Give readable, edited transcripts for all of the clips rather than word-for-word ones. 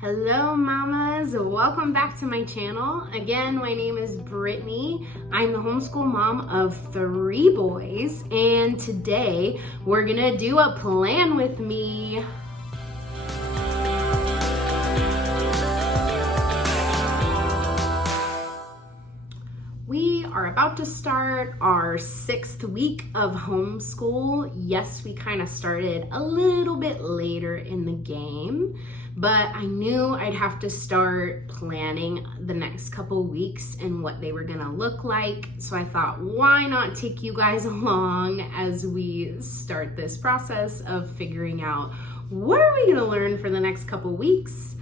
Hello mamas, welcome back to my channel. Again, my name is Brittany. I'm the homeschool mom of 3 boys, and today we're gonna do a plan with me. We are about to start our 6th week of homeschool. Yes, we kind of started a little bit later in the game, but I knew I'd have to start planning the next couple weeks and what they were gonna look like. So I thought, why not take you guys along as we start this process of figuring out what are we gonna learn for the next couple weeks?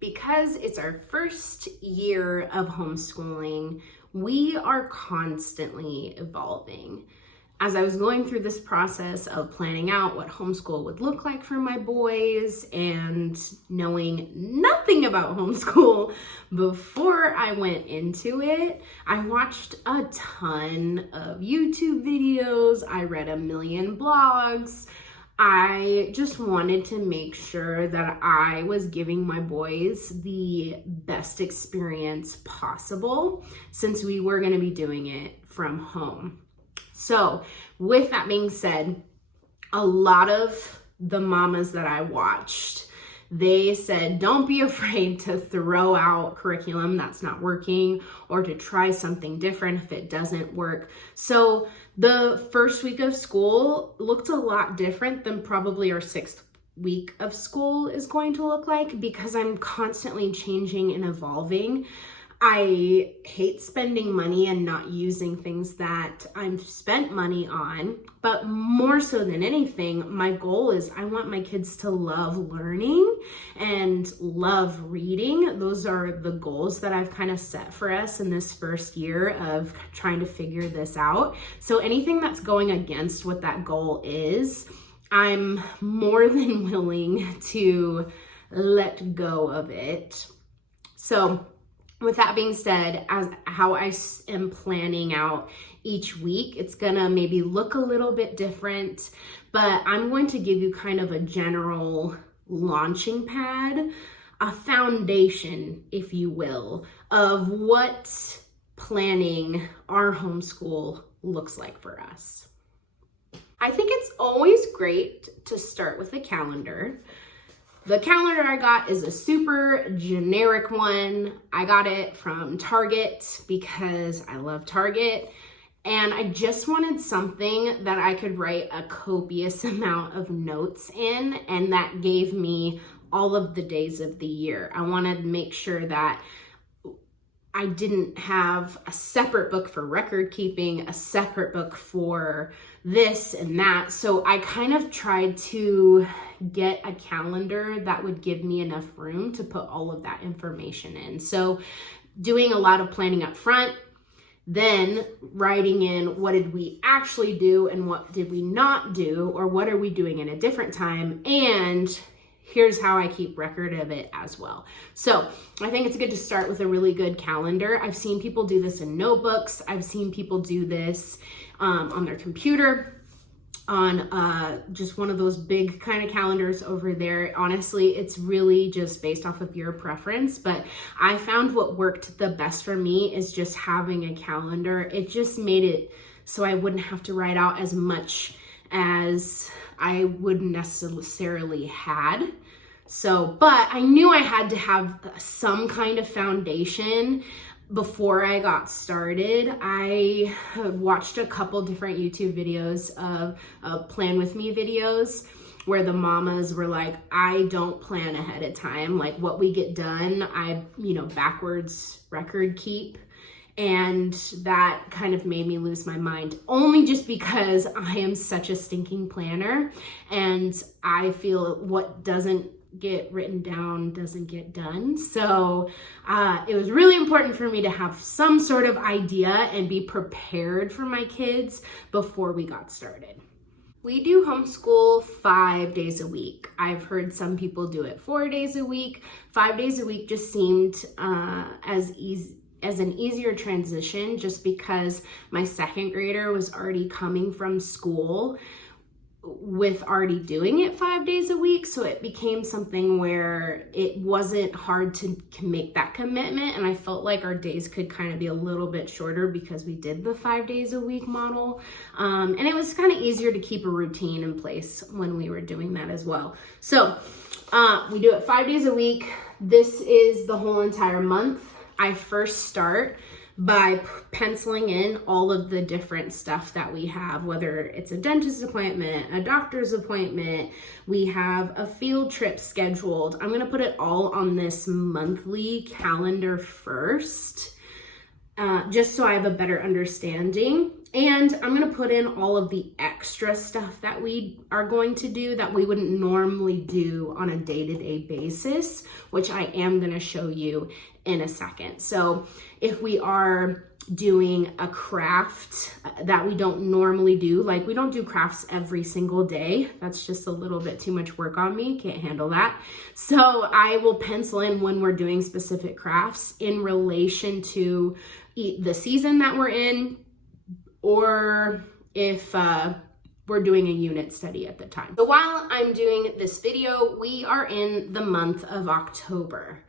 Because it's our first year of homeschooling, we are constantly evolving. As I was going through this process of planning out what homeschool would look like for my boys and knowing nothing about homeschool before I went into it, I watched a ton of YouTube videos, I read a million blogs. I just wanted to make sure that I was giving my boys the best experience possible since we were going to be doing it from home. So with that being said, a lot of the mamas that I watched, they said, don't be afraid to throw out curriculum that's not working or to try something different if it doesn't work. So the first week of school looked a lot different than probably our 6th week of school is going to look like because I'm constantly changing and evolving. I hate spending money and not using things that I've spent money on, but more so than anything, my goal is I want my kids to love learning and love reading. Those are the goals that I've kind of set for us in this first year of trying to figure this out. So anything that's going against what that goal is, I'm more than willing to let go of it. So with that being said, as how I am planning out each week, it's gonna maybe look a little bit different, but I'm going to give you kind of a general launching pad, a foundation, if you will, of what planning our homeschool looks like for us. I think it's always great to start with a calendar. The calendar I got is a super generic one. I got it from Target because I love Target. And I just wanted something that I could write a copious amount of notes in, and that gave me all of the days of the year. I wanted to make sure that I didn't have a separate book for record keeping, a separate book for this and that. So I kind of tried to get a calendar that would give me enough room to put all of that information in. So doing a lot of planning up front, then writing in what did we actually do and what did we not do, or what are we doing in a different time, and here's how I keep record of it as well. So I think it's good to start with a really good calendar. I've seen people do this in notebooks. I've seen people do this on their computer, on just one of those big kind of calendars over there. Honestly, it's really just based off of your preference, but I found what worked the best for me is just having a calendar. It just made it so I wouldn't have to write out as much as I wouldn't necessarily had. So, but I knew I had to have some kind of foundation before I got started. I watched a couple different YouTube videos of Plan With Me videos where the mamas were like, I don't plan ahead of time. Like what we get done, I, backwards record keep. And that kind of made me lose my mind, only just because I am such a stinking planner and I feel what doesn't get written down doesn't get done. So it was really important for me to have some sort of idea and be prepared for my kids before we got started. We do homeschool 5 days a week. I've heard some people do it 4 days a week. 5 days a week just seemed as an easier transition just because my 2nd grader was already coming from school with already doing it 5 days a week, so it became something where it wasn't hard to make that commitment, and I felt like our days could kind of be a little bit shorter because we did the 5 days a week model, and it was kind of easier to keep a routine in place when we were doing that as well. So we do it 5 days a week. This is the whole entire month. I first start by penciling in all of the different stuff that we have, whether it's a dentist appointment, a doctor's appointment, we have a field trip scheduled. I'm gonna put it all on this monthly calendar first, just so I have a better understanding. And I'm gonna put in all of the extra stuff that we are going to do that we wouldn't normally do on a day-to-day basis, which I am gonna show you in a second. So if we are doing a craft that we don't normally do, like we don't do crafts every single day, that's just a little bit too much work on me, can't handle that. So I will pencil in when we're doing specific crafts in relation to the season that we're in, or if we're doing a unit study at the time. So while I'm doing this video, we are in the month of October.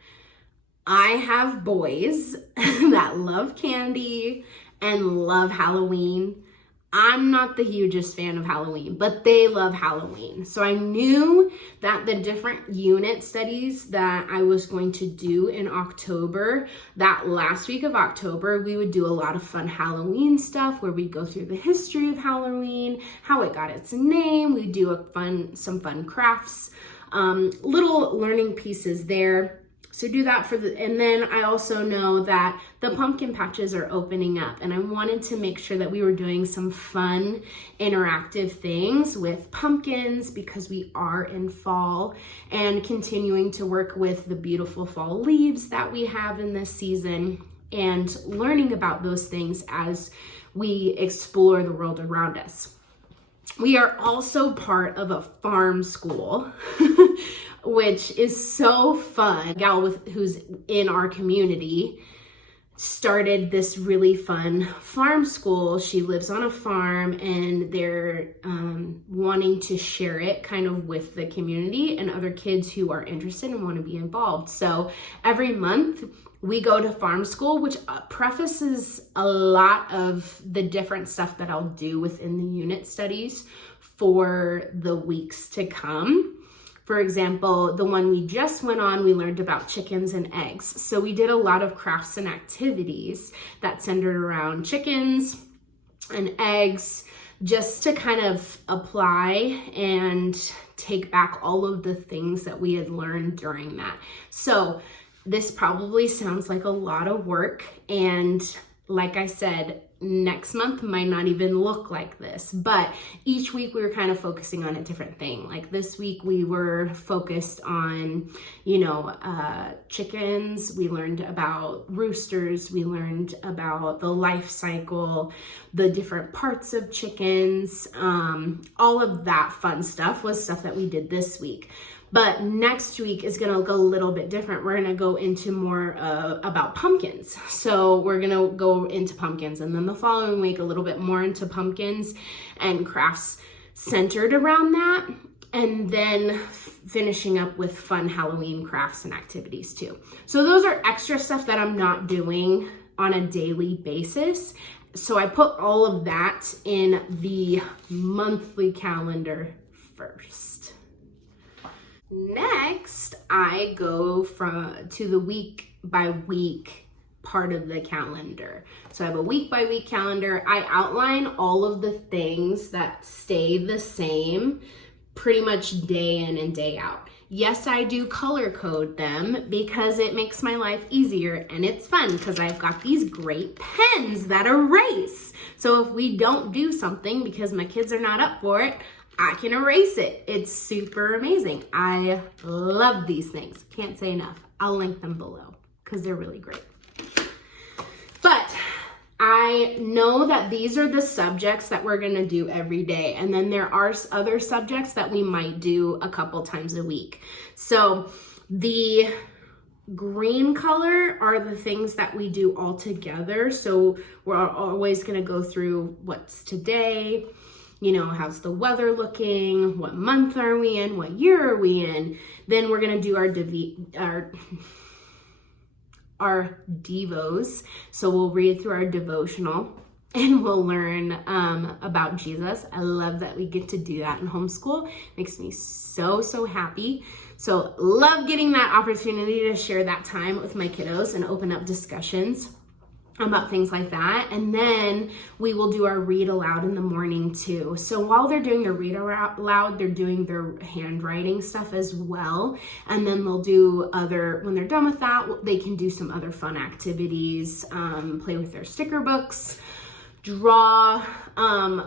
I have boys that love candy and love Halloween. I'm not the hugest fan of Halloween, but they love Halloween. So I knew that the different unit studies that I was going to do in October, that last week of October, we would do a lot of fun Halloween stuff where we go through the history of Halloween, how it got its name. We do some fun crafts, little learning pieces there. So do that and then I also know that the pumpkin patches are opening up, and I wanted to make sure that we were doing some fun interactive things with pumpkins because we are in fall, and continuing to work with the beautiful fall leaves that we have in this season and learning about those things as we explore the world around us. We are also part of a farm school, which is so fun. A gal who's in our community started this really fun farm school. She lives on a farm, and they're wanting to share it kind of with the community and other kids who are interested and want to be involved. So every month we go to farm school, which prefaces a lot of the different stuff that I'll do within the unit studies for the weeks to come. For example, the one we just went on, we learned about chickens and eggs. So we did a lot of crafts and activities that centered around chickens and eggs, just to kind of apply and take back all of the things that we had learned during that. So this probably sounds like a lot of work, and like I said, next month might not even look like this, but each week we were kind of focusing on a different thing. Like this week we were focused on, chickens. We learned about roosters. We learned about the life cycle, the different parts of chickens. All of that fun stuff was stuff that we did this week. But next week is going to look a little bit different. We're going to go into more about pumpkins. So we're going to go into pumpkins, and then the following week a little bit more into pumpkins and crafts centered around that. And then finishing up with fun Halloween crafts and activities too. So those are extra stuff that I'm not doing on a daily basis. So I put all of that in the monthly calendar first. Next, I go to the week by week part of the calendar. So I have a week by week calendar. I outline all of the things that stay the same pretty much day in and day out. Yes, I do color code them because it makes my life easier, and it's fun because I've got these great pens that erase. So if we don't do something because my kids are not up for it, I can erase it. It's super amazing. I love these things. Can't say enough. I'll link them below because they're really great. But I know that these are the subjects that we're gonna do every day. And then there are other subjects that we might do a couple times a week. So the green color are the things that we do all together. So we're always gonna go through what's today, how's the weather looking? What month are we in? What year are we in? Then we're going to do our devos. So we'll read through our devotional and we'll learn about Jesus. I love that we get to do that in homeschool. Makes me so, so happy. So love getting that opportunity to share that time with my kiddos and open up discussions about things like that. And then we will do our read aloud in the morning too. So while they're doing their read aloud, they're doing their handwriting stuff as well. And then they'll do when they're done with that, they can do some other fun activities, play with their sticker books, draw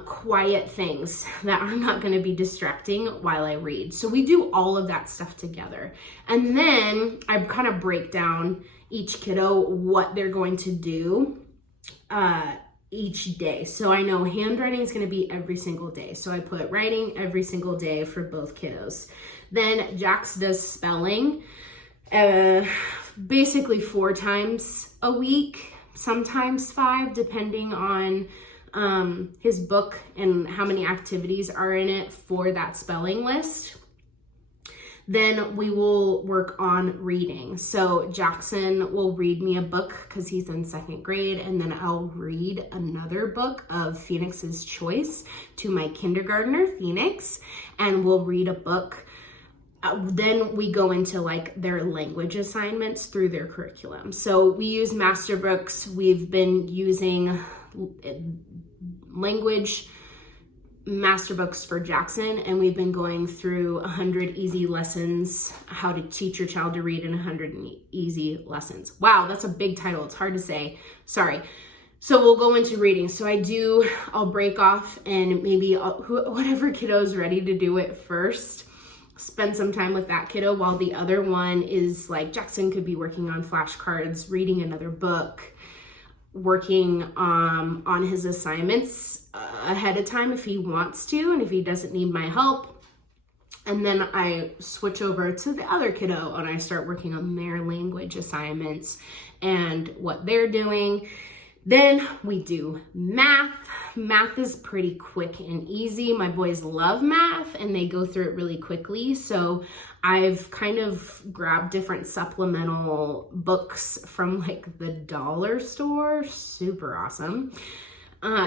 quiet things that are not going to be distracting while I read. So we do all of that stuff together. And then I kind of break down each kiddo what they're going to do each day. So I know handwriting is going to be every single day. So I put writing every single day for both kiddos. Then Jax does spelling basically 4 times a week, sometimes 5, depending on his book and how many activities are in it for that spelling list. Then we will work on reading. So Jackson will read me a book because he's in 2nd grade, and then I'll read another book of Phoenix's choice to my kindergartner, Phoenix, and we'll read a book. Then we go into like their language assignments through their curriculum. So we use master books. We've been using language master books for Jackson, and we've been going through 100 easy lessons, how to teach your child to read in 100 easy lessons. Wow, that's a big title. It's hard to say. Sorry. So we'll go into reading. So I'll break off, and maybe whatever kiddo's ready to do it first, spend some time with that kiddo, while the other one is like, Jackson could be working on flashcards, reading another book, working on his assignments ahead of time if he wants to, and if he doesn't need my help. And then I switch over to the other kiddo and I start working on their language assignments and what they're doing. Then we do math. Math is pretty quick and easy. My boys love math and they go through it really quickly. So I've kind of grabbed different supplemental books from like the dollar store. Super awesome.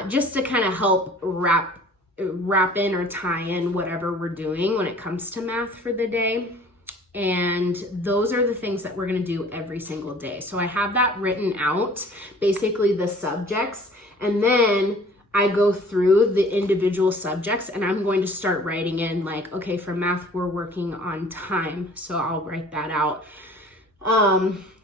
Just to kind of help wrap in or tie in whatever we're doing when it comes to math for the day. And those are the things that we're going to do every single day. So I have that written out, basically the subjects, and then I go through the individual subjects and I'm going to start writing in like, okay, for math, we're working on time. So I'll write that out.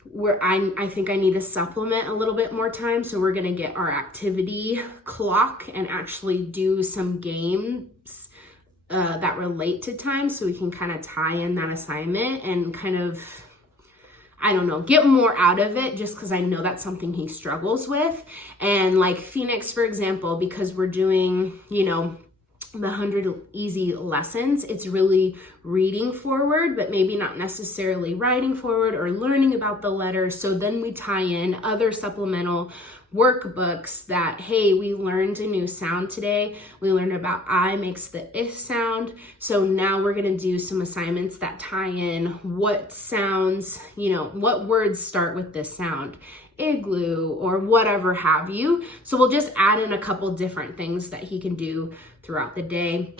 Where I think I need to supplement a little bit more time. So we're going to get our activity clock and actually do some games that relate to time, so we can kind of tie in that assignment and kind of, I don't know, get more out of it, just because I know that's something he struggles with. And like Phoenix, for example, because we're doing, the 100 easy lessons, it's really reading forward, but maybe not necessarily writing forward or learning about the letters. So then we tie in other supplemental workbooks that, hey, we learned a new sound today. We learned about I makes the if sound. So now we're going to do some assignments that tie in what sounds, what words start with this sound, igloo or whatever have you. So we'll just add in a couple different things that he can do throughout the day.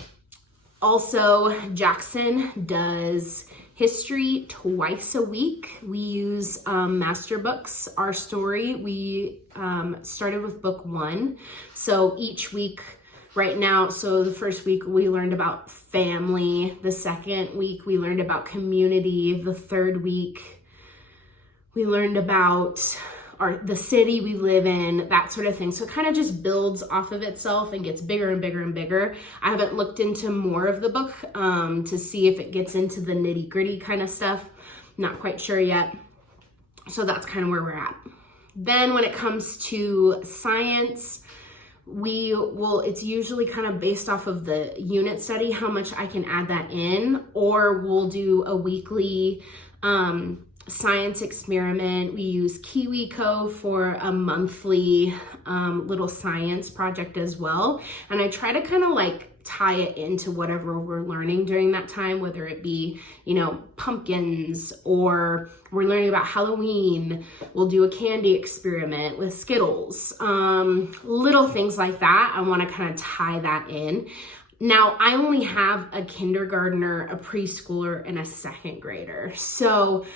Also, Jackson does history twice a week. We use master books. Our story, we started with book 1. So each week right now, so the first week we learned about family. The second week we learned about community. The third week we learned about the city we live in, that sort of thing. So it kind of just builds off of itself and gets bigger and bigger and bigger. I haven't looked into more of the book to see if it gets into the nitty gritty kind of stuff. Not quite sure yet. So that's kind of where we're at. Then when it comes to science, it's usually kind of based off of the unit study, how much I can add that in, or we'll do a weekly science experiment. We use KiwiCo for a monthly little science project as well. And I try to kind of like tie it into whatever we're learning during that time, whether it be, pumpkins, or we're learning about Halloween. We'll do a candy experiment with Skittles, little things like that. I want to kind of tie that in. Now, I only have a kindergartner, a preschooler, and a second grader. So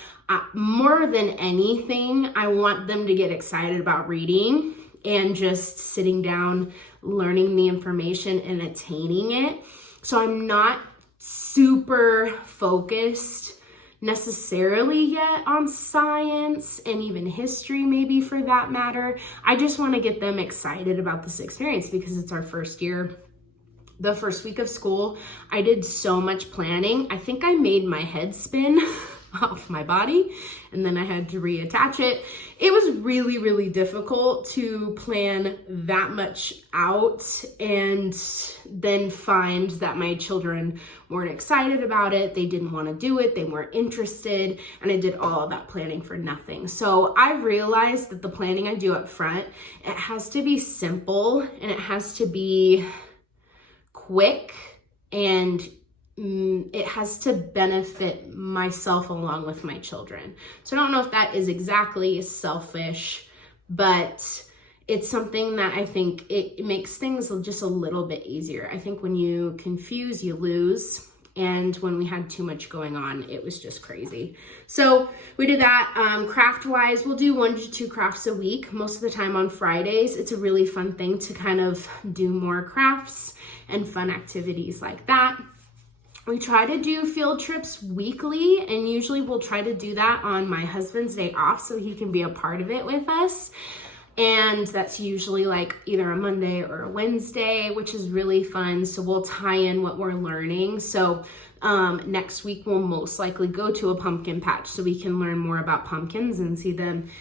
more than anything, I want them to get excited about reading and just sitting down, learning the information and attaining it. So I'm not super focused necessarily yet on science and even history, maybe for that matter. I just want to get them excited about this experience because it's our first year. The first week of school, I did so much planning. I think I made my head spin off my body, and then I had to reattach it. It was really, really difficult to plan that much out and then find that my children weren't excited about it. They didn't want to do it. They weren't interested. And I did all of that planning for nothing. So I realized that the planning I do up front, it has to be simple and it has to be quick, and it has to benefit myself along with my children. So I don't know if that is exactly selfish, but it's something that I think it makes things just a little bit easier. I think when you confuse, you lose. And when we had too much going on, it was just crazy. So we did that. Craft-wise, we'll do 1 to 2 crafts a week, most of the time on Fridays. It's a really fun thing to kind of do more crafts and fun activities like that. We try to do field trips weekly, and usually we'll try to do that on my husband's day off so he can be a part of it with us. And that's usually like either a Monday or a Wednesday, which is really fun. So we'll tie in what we're learning. So next week we'll most likely go to a pumpkin patch so we can learn more about pumpkins and see them,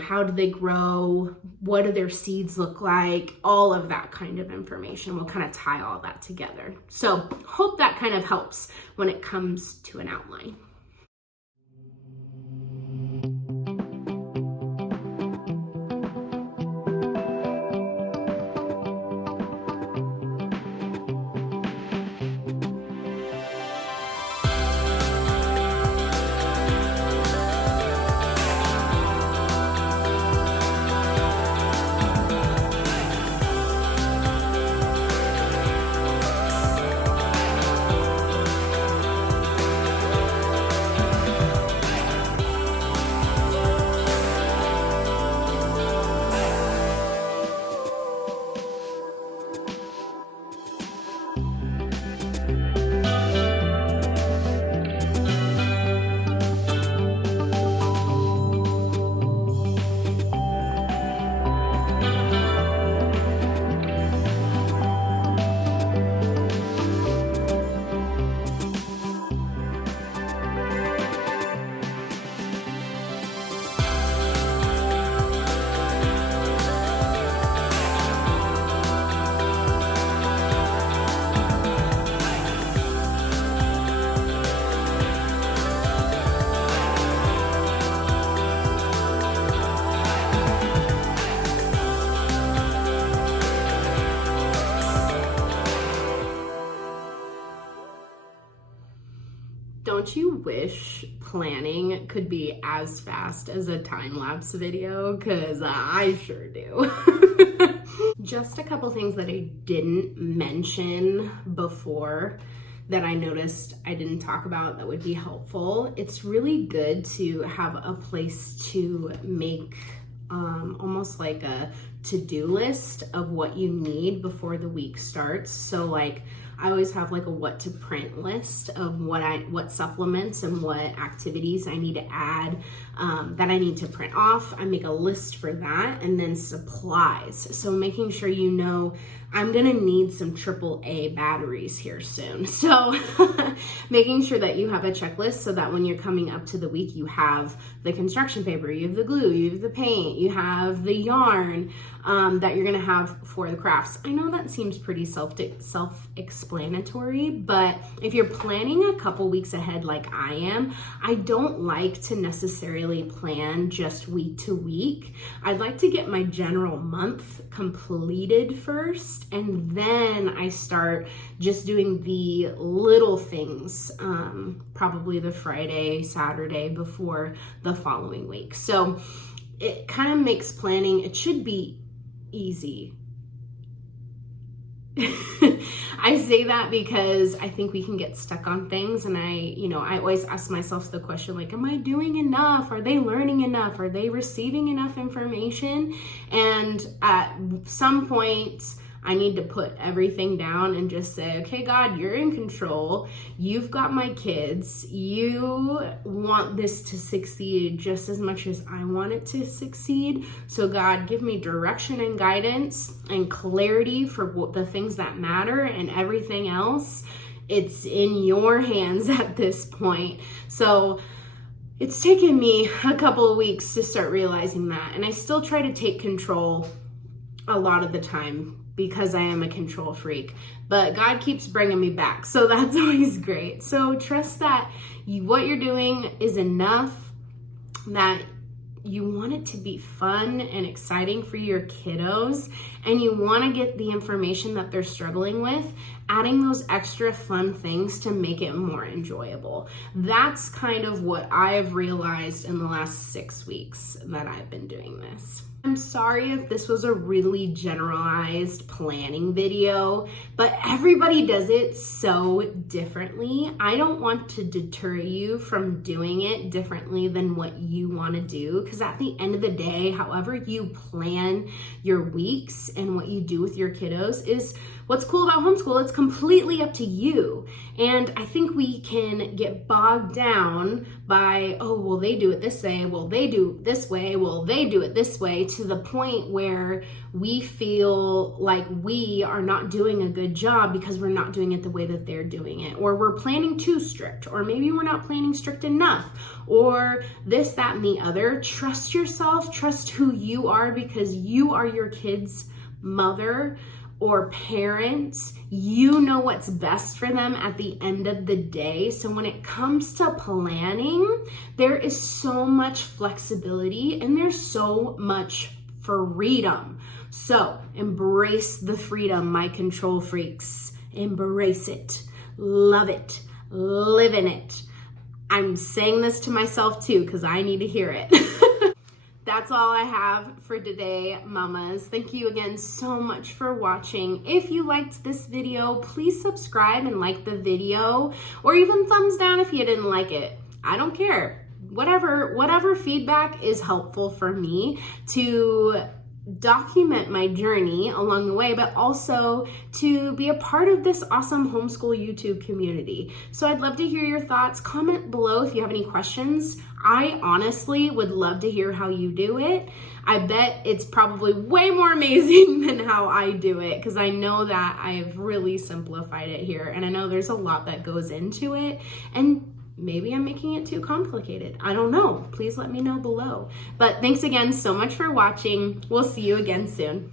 how do they grow? What do their seeds look like? All of that kind of information. We'll kind of tie all that together. So hope that kind of helps when it comes to an outline. Don't you wish planning could be as fast as a time-lapse video? Because I sure do. Just a couple things that I didn't mention before that I noticed I didn't talk about that would be helpful. It's really good to have a place to make almost like a to-do list of what you need before the week starts. So like I always have like a what to print list of what supplements and what activities I need to add that I need to print off. I make a list for that, and then supplies. So making sure I'm gonna need some AAA batteries here soon. So making sure that you have a checklist so that when you're coming up to the week, you have the construction paper, you have the glue, you have the paint, you have the yarn that you're gonna have for the crafts. I know that seems pretty self-explanatory, but if you're planning a couple weeks ahead like I am, I don't like to necessarily plan just week to week. I'd like to get my general month completed first, last. And then I start just doing the little things, probably the Friday, Saturday before the following week. So it kind of makes planning, it should be easy. I say that because I think we can get stuck on things, and I always ask myself the question, like, am I doing enough? Are they learning enough? Are they receiving enough information? And at some point, I need to put everything down and just say, okay, God, you're in control. You've got my kids. You want this to succeed just as much as I want it to succeed. So God, give me direction and guidance and clarity for the things that matter, and everything else, it's in your hands at this point. So it's taken me a couple of weeks to start realizing that. And I still try to take control a lot of the time, because I am a control freak, but God keeps bringing me back. So that's always great. So trust that what you're doing is enough, that you want it to be fun and exciting for your kiddos, and you want to get the information that they're struggling with, adding those extra fun things to make it more enjoyable. That's kind of what I've realized in the last 6 weeks that I've been doing this. I'm sorry if this was a really generalized planning video, but everybody does it so differently. I don't want to deter you from doing it differently than what you want to do, because at the end of the day, however you plan your weeks and what you do with your kiddos is what's cool about homeschool. It's completely up to you. And I think we can get bogged down by, oh, well, they do it this way. Well, they do it this way. Well, they do it this way, to the point where we feel like we are not doing a good job because we're not doing it the way that they're doing it, or we're planning too strict, or maybe we're not planning strict enough, or this, that, and the other. Trust yourself, trust who you are, because you are your kid's mother or parents. You know what's best for them at the end of the day. So when it comes to planning, there is so much flexibility and there's so much freedom. So embrace the freedom, my control freaks. Embrace it, love it, live in it. I'm saying this to myself too, because I need to hear it. That's all I have for today, mamas. Thank you again so much for watching. If you liked this video, please subscribe and like the video, or even thumbs down if you didn't like it. I don't care. Whatever feedback is helpful for me to document my journey along the way, but also to be a part of this awesome homeschool YouTube community. So I'd love to hear your thoughts. Comment below if you have any questions. I honestly would love to hear how you do it. I bet it's probably way more amazing than how I do it, because I know that I've really simplified it here, and I know there's a lot that goes into it, and maybe I'm making it too complicated. I don't know. Please let me know below. But thanks again so much for watching. We'll see you again soon.